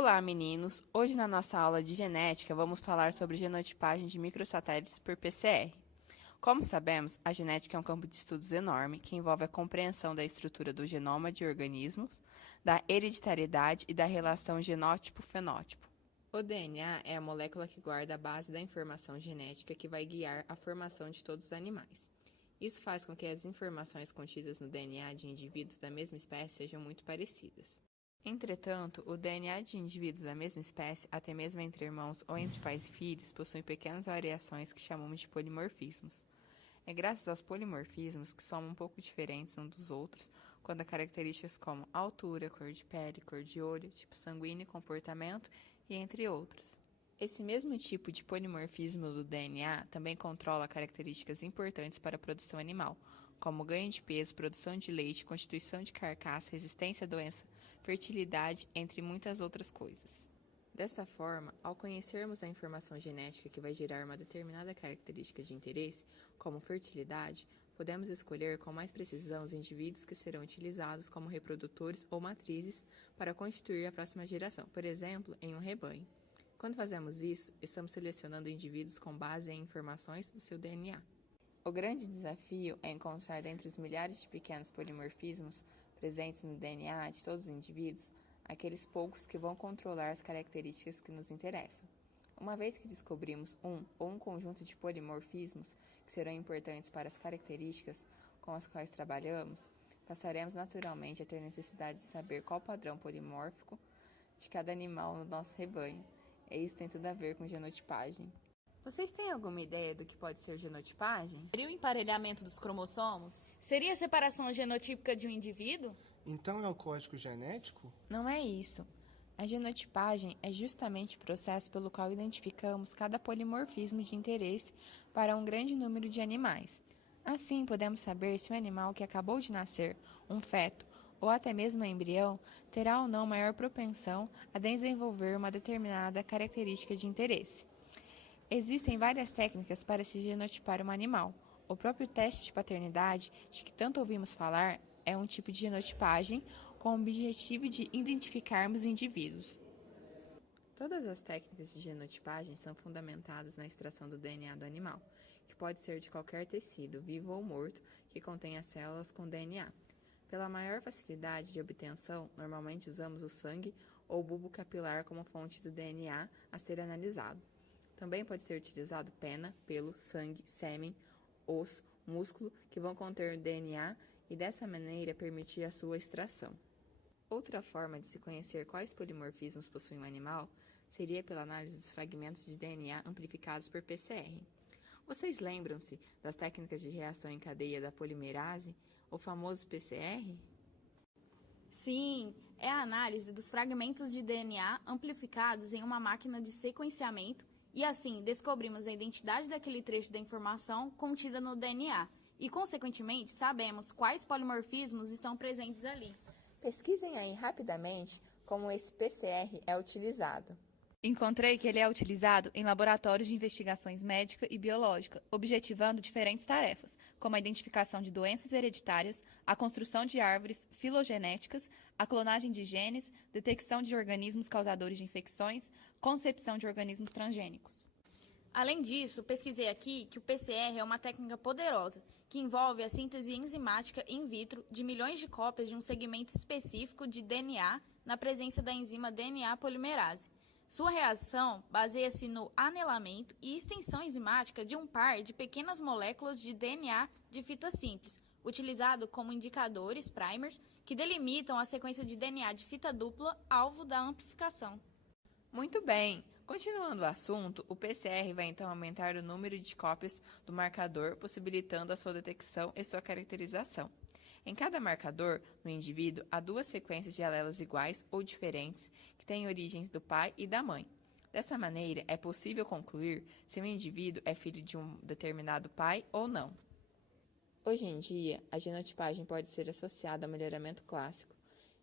Olá, meninos! Hoje na nossa aula de genética vamos falar sobre genotipagem de microsatélites por PCR. Como sabemos, a genética é um campo de estudos enorme que envolve a compreensão da estrutura do genoma de organismos, da hereditariedade e da relação genótipo-fenótipo. O DNA é a molécula que guarda a base da informação genética que vai guiar a formação de todos os animais. Isso faz com que as informações contidas no DNA de indivíduos da mesma espécie sejam muito parecidas. Entretanto, o DNA de indivíduos da mesma espécie, até mesmo entre irmãos ou entre pais e filhos, possui pequenas variações que chamamos de polimorfismos. É graças aos polimorfismos que somos um pouco diferentes uns dos outros, quando há características como altura, cor de pele, cor de olho, tipo sanguíneo, comportamento e entre outros. Esse mesmo tipo de polimorfismo do DNA também controla características importantes para a produção animal, como ganho de peso, produção de leite, constituição de carcaça, resistência à doença, fertilidade, entre muitas outras coisas. Desta forma, ao conhecermos a informação genética que vai gerar uma determinada característica de interesse, como fertilidade, podemos escolher com mais precisão os indivíduos que serão utilizados como reprodutores ou matrizes para constituir a próxima geração, por exemplo, em um rebanho. Quando fazemos isso, estamos selecionando indivíduos com base em informações do seu DNA. O grande desafio é encontrar dentre os milhares de pequenos polimorfismos presentes no DNA de todos os indivíduos, aqueles poucos que vão controlar as características que nos interessam. Uma vez que descobrimos um ou um conjunto de polimorfismos que serão importantes para as características com as quais trabalhamos, passaremos naturalmente a ter necessidade de saber qual padrão polimórfico de cada animal no nosso rebanho. E isso tem tudo a ver com genotipagem. Vocês têm alguma ideia do que pode ser genotipagem? Seria o emparelhamento dos cromossomos? Seria a separação genotípica de um indivíduo? Então é o código genético? Não é isso. A genotipagem é justamente o processo pelo qual identificamos cada polimorfismo de interesse para um grande número de animais. Assim, podemos saber se o animal que acabou de nascer, um feto, ou até mesmo um embrião, terá ou não maior propensão a desenvolver uma determinada característica de interesse. Existem várias técnicas para se genotipar um animal. O próprio teste de paternidade, de que tanto ouvimos falar, é um tipo de genotipagem com o objetivo de identificarmos indivíduos. Todas as técnicas de genotipagem são fundamentadas na extração do DNA do animal, que pode ser de qualquer tecido, vivo ou morto, que contenha células com DNA. Pela maior facilidade de obtenção, normalmente usamos o sangue ou bulbo capilar como fonte do DNA a ser analisado. Também pode ser utilizado pena, pelo, sangue, sêmen, osso, músculo, que vão conter DNA e dessa maneira permitir a sua extração. Outra forma de se conhecer quais polimorfismos possui um animal seria pela análise dos fragmentos de DNA amplificados por PCR. Vocês lembram-se das técnicas de reação em cadeia da polimerase, o famoso PCR? Sim, é a análise dos fragmentos de DNA amplificados em uma máquina de sequenciamento e assim descobrimos a identidade daquele trecho da informação contida no DNA e, consequentemente, sabemos quais polimorfismos estão presentes ali. Pesquisem aí rapidamente como esse PCR é utilizado. Encontrei que ele é utilizado em laboratórios de investigações médica e biológica, objetivando diferentes tarefas, como a identificação de doenças hereditárias, a construção de árvores filogenéticas, a clonagem de genes, detecção de organismos causadores de infecções, concepção de organismos transgênicos. Além disso, pesquisei aqui que o PCR é uma técnica poderosa, que envolve a síntese enzimática in vitro de milhões de cópias de um segmento específico de DNA na presença da enzima DNA polimerase. Sua reação baseia-se no anelamento e extensão enzimática de um par de pequenas moléculas de DNA de fita simples, utilizado como indicadores, primers, que delimitam a sequência de DNA de fita dupla alvo da amplificação. Muito bem! Continuando o assunto, o PCR vai então aumentar o número de cópias do marcador, possibilitando a sua detecção e sua caracterização. Em cada marcador, no indivíduo, há duas sequências de alelos iguais ou diferentes que têm origens do pai e da mãe. Dessa maneira, é possível concluir se o indivíduo é filho de um determinado pai ou não. Hoje em dia, a genotipagem pode ser associada ao melhoramento clássico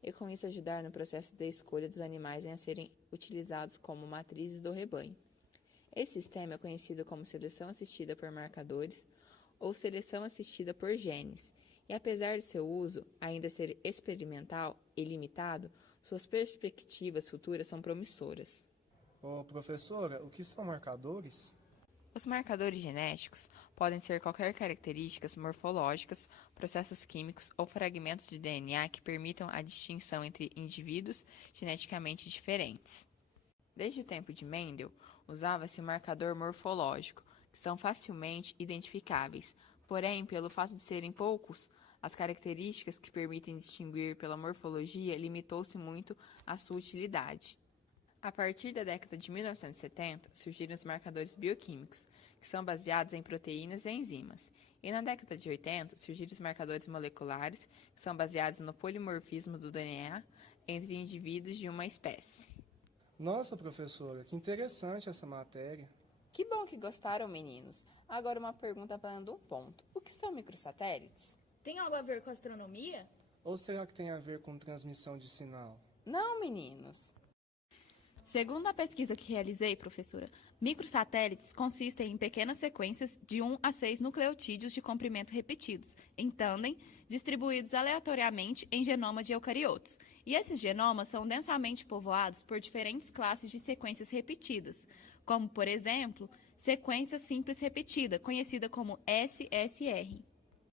e com isso ajudar no processo de escolha dos animais a serem utilizados como matrizes do rebanho. Esse sistema é conhecido como seleção assistida por marcadores ou seleção assistida por genes, E apesar de seu uso ainda ser experimental e limitado, suas perspectivas futuras são promissoras. Ô, professora, o que são marcadores? Os marcadores genéticos podem ser qualquer características morfológicas, processos químicos ou fragmentos de DNA que permitam a distinção entre indivíduos geneticamente diferentes. Desde o tempo de Mendel, usava-se o marcador morfológico, que são facilmente identificáveis, porém, pelo fato de serem poucos, as características que permitem distinguir pela morfologia limitou-se muito a sua utilidade. A partir da década de 1970, surgiram os marcadores bioquímicos, que são baseados em proteínas e enzimas. E na década de 80, surgiram os marcadores moleculares, que são baseados no polimorfismo do DNA entre indivíduos de uma espécie. Nossa, professora, que interessante essa matéria. Que bom que gostaram, meninos! Agora uma pergunta valendo um ponto. O que são microsatélites? Tem algo a ver com astronomia? Ou será que tem a ver com transmissão de sinal? Não, meninos! Segundo a pesquisa que realizei, professora, microsatélites consistem em pequenas sequências de 1 a 6 nucleotídeos de comprimento repetidos, em tândem, distribuídos aleatoriamente em genoma de eucariotos. E esses genomas são densamente povoados por diferentes classes de sequências repetidas, como, por exemplo, sequência simples repetida, conhecida como SSR.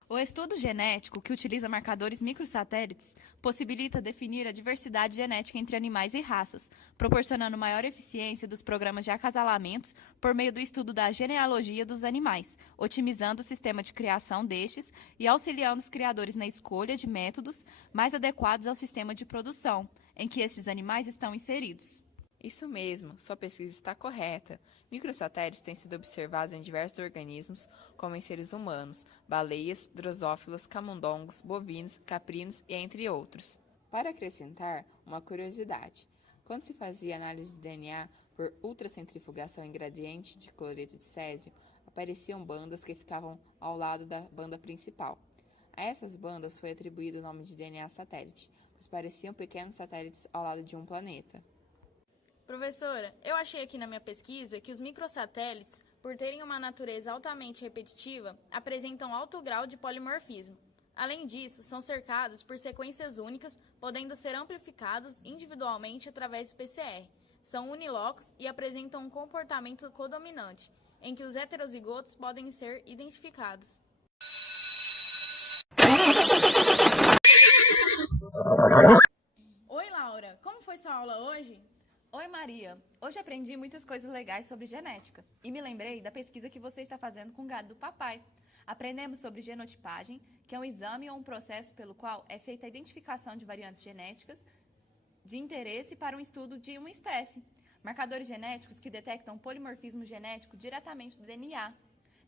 O estudo genético, que utiliza marcadores microsatélites, possibilita definir a diversidade genética entre animais e raças, proporcionando maior eficiência dos programas de acasalamentos por meio do estudo da genealogia dos animais, otimizando o sistema de criação destes e auxiliando os criadores na escolha de métodos mais adequados ao sistema de produção em que estes animais estão inseridos. Isso mesmo, sua pesquisa está correta. Microsatélites têm sido observados em diversos organismos, como em seres humanos, baleias, drosófilas, camundongos, bovinos, caprinos e entre outros. Para acrescentar uma curiosidade, quando se fazia análise de DNA por ultracentrifugação em gradiente de cloreto de césio, apareciam bandas que ficavam ao lado da banda principal. A essas bandas foi atribuído o nome de DNA satélite, pois pareciam pequenos satélites ao lado de um planeta. Professora, eu achei aqui na minha pesquisa que os microsatélites, por terem uma natureza altamente repetitiva, apresentam alto grau de polimorfismo. Além disso, são cercados por sequências únicas, podendo ser amplificados individualmente através do PCR. São unilocos e apresentam um comportamento codominante, em que os heterozigotos podem ser identificados. Oi, Laura, como foi sua aula hoje? Oi, Maria. Hoje aprendi muitas coisas legais sobre genética e me lembrei da pesquisa que você está fazendo com o gado do papai. Aprendemos sobre genotipagem, que é um exame ou um processo pelo qual é feita a identificação de variantes genéticas de interesse para um estudo de uma espécie. Marcadores genéticos que detectam polimorfismo genético diretamente do DNA.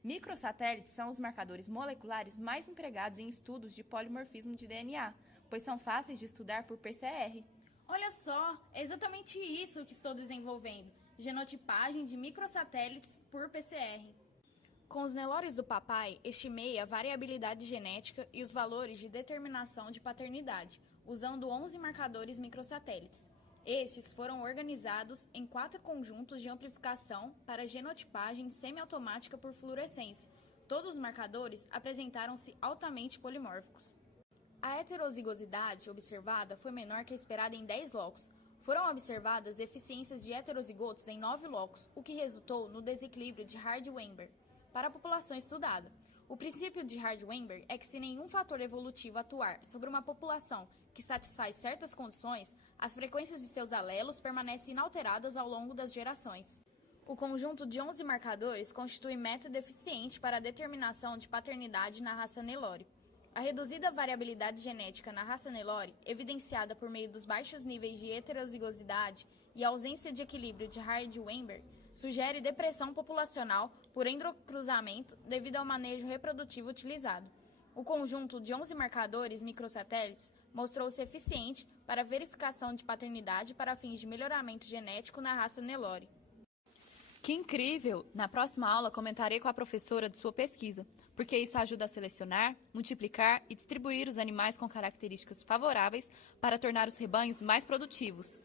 Microsatélites são os marcadores moleculares mais empregados em estudos de polimorfismo de DNA, pois são fáceis de estudar por PCR. Olha só, é exatamente isso que estou desenvolvendo, genotipagem de microsatélites por PCR. Com os Nelores do papai, estimei a variabilidade genética e os valores de determinação de paternidade, usando 11 marcadores microsatélites. Estes foram organizados em 4 conjuntos de amplificação para genotipagem semiautomática por fluorescência. Todos os marcadores apresentaram-se altamente polimórficos. A heterozigosidade observada foi menor que a esperada em 10 locos. Foram observadas deficiências de heterozigotos em 9 locos, o que resultou no desequilíbrio de Hardy-Weinberg. Para a população estudada, o princípio de Hardy-Weinberg é que se nenhum fator evolutivo atuar sobre uma população que satisfaz certas condições, as frequências de seus alelos permanecem inalteradas ao longo das gerações. O conjunto de 11 marcadores constitui método eficiente para a determinação de paternidade na raça Nelore. A reduzida variabilidade genética na raça Nelore, evidenciada por meio dos baixos níveis de heterozigosidade e a ausência de equilíbrio de Hardy-Weinberg, sugere depressão populacional por endocruzamento devido ao manejo reprodutivo utilizado. O conjunto de 11 marcadores microsatélites mostrou-se eficiente para a verificação de paternidade para fins de melhoramento genético na raça Nelore. Que incrível! Na próxima aula comentarei com a professora de sua pesquisa, porque isso ajuda a selecionar, multiplicar e distribuir os animais com características favoráveis para tornar os rebanhos mais produtivos.